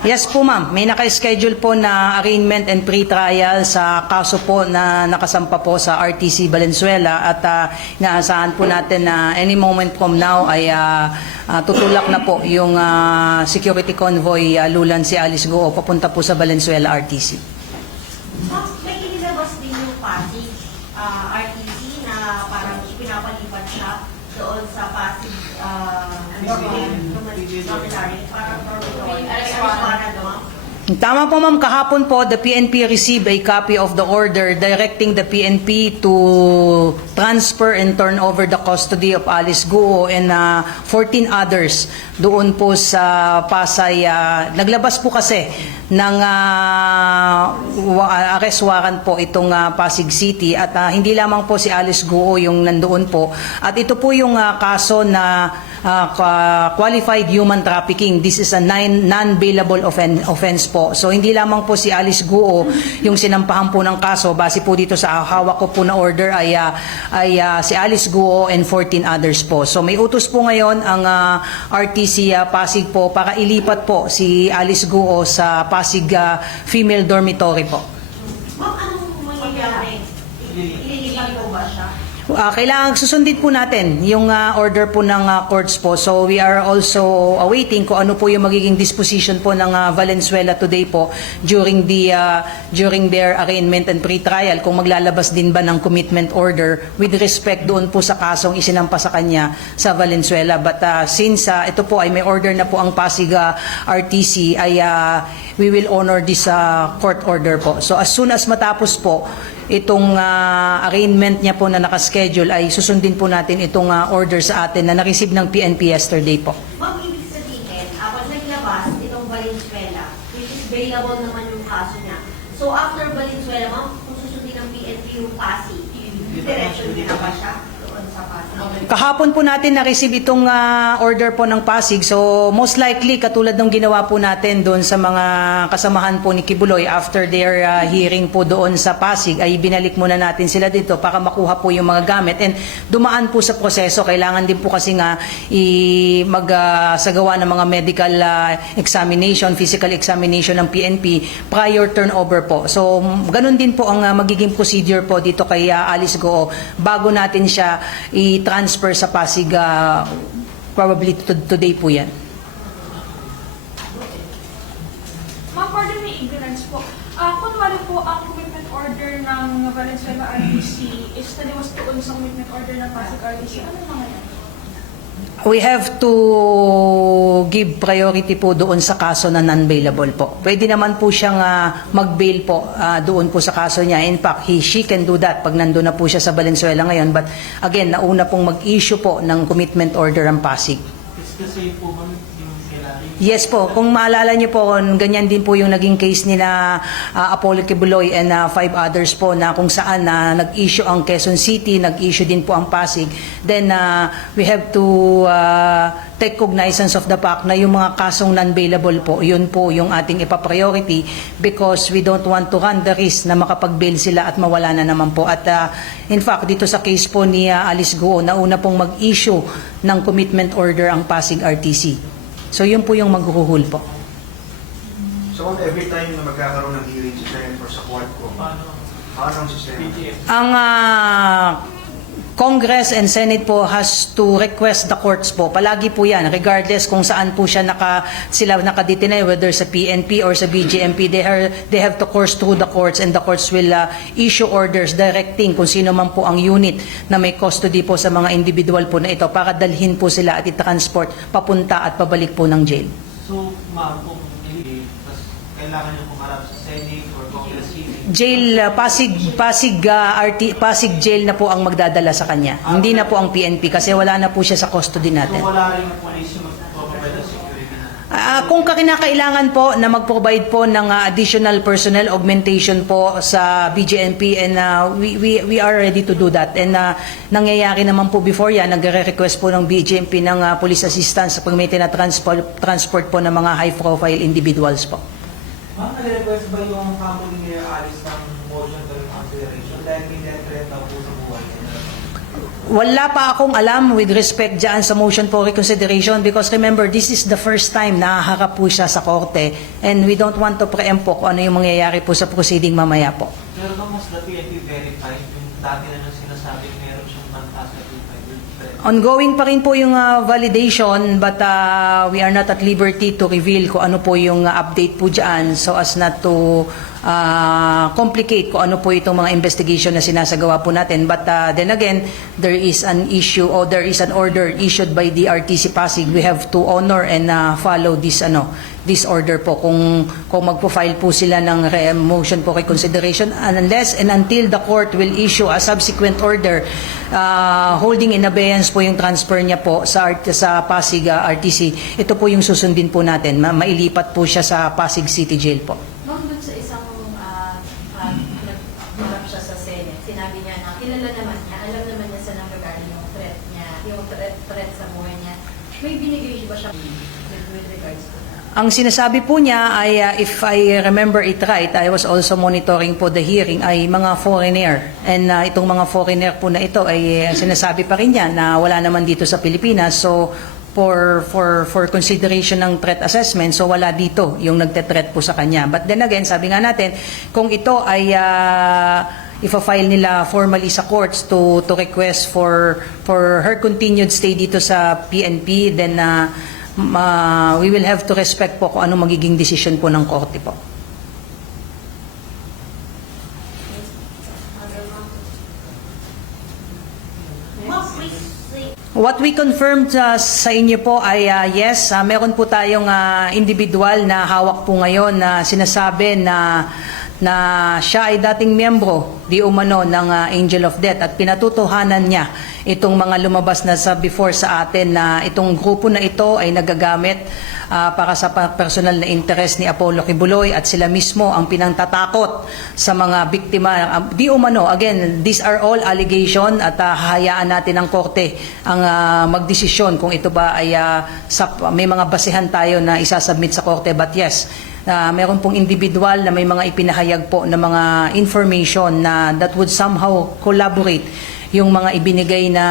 Yes po ma'am, may naka-schedule po na arraignment and pre-trial sa kaso po na nakasampa po sa RTC Valenzuela at inaasahan po natin na any moment from now ay tutulak na po yung security convoy Lulan si Alice Goo papunta po sa Valenzuela RTC. May inilabas din yung Pasig RTC na parang ipinapalipat siya doon sa Pasig dormitory. Parang dormitory. Tama po ma'am, kahapon po the PNP received a copy of the order directing the PNP to transfer and turn over the custody of Alice Goo and 14 others doon po sa Pasay. Naglabas po kasi ng arrest warrant po itong Pasig City at hindi lamang po si Alice Goo yung nandoon po at ito po yung kaso na qualified human trafficking. This is a non-bailable offense po. So hindi lamang po si Alice Goo yung sinampahan po ng kaso. Base po dito sa hawak ko po na order ay si Alice Goo and 14 others po. So may utos po ngayon ang RTC Pasig po para ilipat po si Alice Goo sa Pasig female dormitory po. Ma'am, anong mangyayari? Ililipat po ba siya? Kailangan susundin po natin yung order po ng courts po. So we are also awaiting kung ano po yung magiging disposition po ng Valenzuela today po during their arraignment and pre-trial, kung maglalabas din ba ng commitment order with respect doon po sa kasong isinampa sa kanya sa Valenzuela. But since ito po ay may order na po ang Pasig RTC ay we will honor this court order po. So as soon as matapos po itong arraignment niya po na nakaschedule ay susundin po natin itong order sa atin na na-receive ng PNP yesterday po. Ma'am, ibig sabihin, pag naglabas itong Valenzuela, which is bailable naman yung kaso niya. So after Valenzuela, ma'am, kung susundin ng PNP yung Pasig, direction niya na ba siya doon sa Pasig? Kahapon po natin na-receive itong order po ng Pasig. So most likely, katulad ng ginawa po natin doon sa mga kasamahan po ni Kibuloy after their hearing po doon sa Pasig, ay binalik muna natin sila dito para makuha po yung mga gamit. And dumaan po sa proseso, kailangan din po kasi nga magsagawa ng mga medical examination, physical examination ng PNP prior turnover po. So ganun din po ang magiging procedure po dito kay Alice Goo bago natin siya i-transfer sa Pasig, probably today po yan. Ma'am, pardon me ignorance po. Kunwari po, ang commitment order ng Valenzuela RTC is taliwas doon sa commitment order ng Pasig RTC. Ano mga yan? We have to give priority po doon sa kaso na non-bailable po. Pwede naman po siyang mag-bail po doon po sa kaso niya. In fact, she can do that pag nandun na po siya sa Valenzuela ngayon. But again, nauna pong mag-issue po ng commitment order ang Pasig. Kasi po ba yung kailangan? Yes po, kung maalala niyo po, ganyan din po yung naging case nila Apollo Kibuloy and 5 others po na kung saan nag-issue ang Quezon City, nag-issue din po ang Pasig. Then we have to take cognizance of the fact na yung mga kasong non-bailable po, yun po yung ating ipa-priority because we don't want to run the risk na makapag-bail sila at mawala na naman po. At in fact, dito sa case po ni Alice Goo, nauna pong mag-issue ng commitment order ang Pasig RTC. So yun po yung maghuhul po. So every time na magkakaroon ng hearing sa Senate or sa court ko, paano ang sistema? Ang Congress and Senate po has to request the courts po. Palagi po yan, regardless kung saan po siya sila nakadetain, whether sa PNP or sa BJMP, they have to course through the courts and the courts will issue orders directing kung sino man po ang unit na may custody po sa mga individual po na ito para dalhin po sila at i-transport papunta at pabalik po ng jail. So, ma'am, kung hindi, kailangan nyo pumarap sa Senate or Congress hearing? Jail, Pasig jail na po ang magdadala sa kanya. Hindi na po ang PNP kasi wala na po siya sa custody natin. So, wala rin yung police yung magpapaprovide ng security na? Kung kinakailangan po na mag-provide po ng additional personnel augmentation po sa BJMP and we are ready to do that. And nangyayari naman po before yan, nagre-request po ng BJMP ng police assistance sa pag-maintain na transport po ng mga high-profile individuals po. Ma'am, nare-request ba yung family ni Alice ng motion to reconsideration dahil may death threat daw po sa buhay niya? Wala pa akong alam with respect dyan sa motion for reconsideration because remember, this is the first time na haharap po siya sa korte and we don't want to preempt po kung ano yung mangyayari po sa proceeding mamaya po. Pero kung mas the PNP verified, yung dati na nang sinasabi meron siyang banta sa threat. Ongoing pa rin po yung validation but we are not at liberty to reveal kung ano po yung update po dyan so as not to complicate kung ano po itong mga investigation na sinasagawa po natin. But then again, there is an issue or there is an order issued by the RTC Pasig. We have to honor and follow this this order po kung magpo-file po sila ng motion for reconsideration unless and until the court will issue a subsequent order holding in abeyance po yung transfer niya po sa Pasig RTC. Ito po yung susundin po natin. Mailipat po siya sa Pasig City Jail po. Ma'am, dun sa isang nagmarap siya sa Senate, sinabi niya na kilala naman niya, alam naman niya sa nanggagaling yung threat niya, yung threat sa buhay niya. May binigay ba siya with regards to that? Ang sinasabi po niya ay, if I remember it right, I was also monitoring po the hearing, ay mga foreigner. And itong mga foreigner po na ito ay sinasabi pa rin niya na wala naman dito sa Pilipinas. So, for consideration ng threat assessment, so wala dito yung nagte-threat po sa kanya. But then again, sabi nga natin, kung ito ay ifa-file nila formally sa courts to request for her continued stay dito sa PNP, then we will have to respect po kung ano magiging decision po ng korte po. Ma'am, please say What we confirmed sa inyo po ay yes, meron po tayong individual na hawak po ngayon na sinasabi na siya ay dating miyembro di umano ng Angel of Death at pinatutuhanan niya itong mga lumabas na sa before sa atin na itong grupo na ito ay nagagamit para sa personal na interest ni Apollo Kibuloy at sila mismo ang pinangtatakot sa mga biktima. Di umano, again, these are all allegation at hahayaan natin ang korte ang magdesisyon kung ito ba ay may mga basehan tayo na isasubmit sa korte. But yes, meron pong individual na may mga ipinahayag po na mga information na that would somehow collaborate yung mga ibinigay na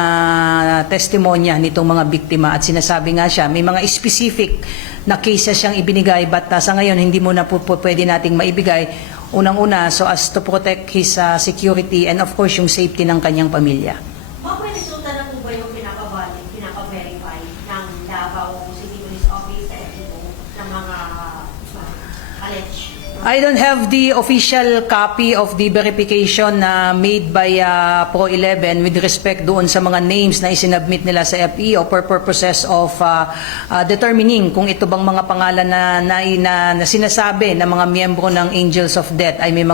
testimonya nitong mga biktima at sinasabi nga siya, may mga specific na cases siyang ibinigay but sa ngayon hindi mo na po pwede nating maibigay unang-una so as to protect his security and of course yung safety ng kanyang pamilya. ma'am, may resulta na po ba yung pinaka-verify ng Davao City Police Office ng mga alleged? I don't have the official copy of the verification made by Pro11 with respect doon sa mga names na isinabmit nila sa FEO for purposes of determining kung ito bang mga pangalan na sinasabi na mga miyembro ng Angels of Death ay may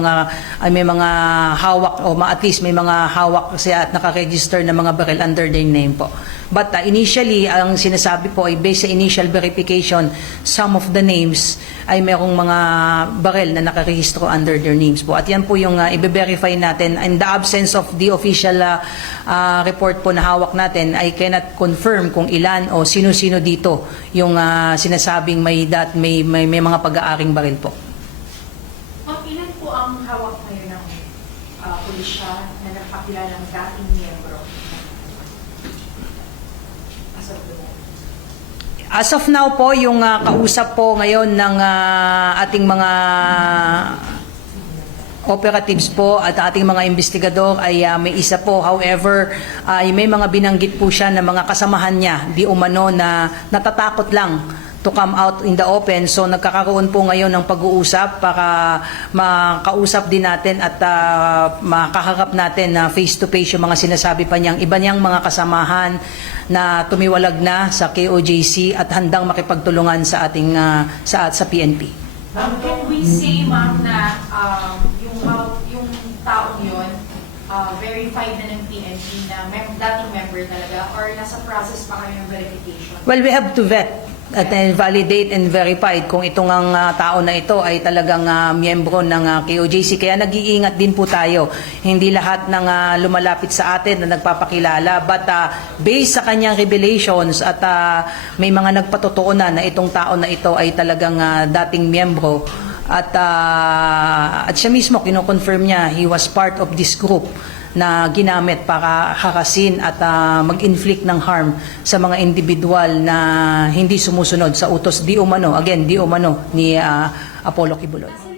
mga hawak o at least may mga hawak siya at nakaregister na mga barrel under their name po. But initially, ang sinasabi po ay based sa initial verification, some of the names ay merong mga barrel na nakarehistro under their names po. At yan po yung i-verify natin. In the absence of the official report po na hawak natin, I cannot confirm kung ilan o sino-sino dito yung sinasabing may mga pag-aaring barrel po. Ma'am, ilan po ang hawak ngayon ng pulisya na nagpakilalang dating miyembro? As of now po, yung kausap po ngayon ng ating mga operatives po at ating mga investigador ay may isa po. However, may mga binanggit po siya na mga kasamahan niya, di umano na natatakot lang to come out in the open. So nagkakaroon po ngayon ng pag-uusap para makausap din natin at makaharap natin na face-to-face yung mga sinasabi pa niyang iba niyang mga kasamahan na tumiwalag na sa KOJC at handang makipagtulungan sa ating sa PNP. Can we say, ma'am, na yung taong yun verified na ng PNP na dating member talaga or nasa process pa kayo ng verification? Well, we have to vet at validate and verified kung itong ang tao na ito ay talagang miyembro ng KOJC. Kaya nag-iingat din po tayo. Hindi lahat ng lumalapit sa atin na nagpapakilala. But based sa kanyang revelations at may mga nagpatotoo na itong tao na ito ay talagang dating miyembro. At siya mismo, kinoconfirm niya, he was part of this group na ginamit para harasin at mag-inflict ng harm sa mga individual na hindi sumusunod sa utos di umano ni Apollo Kibuloy.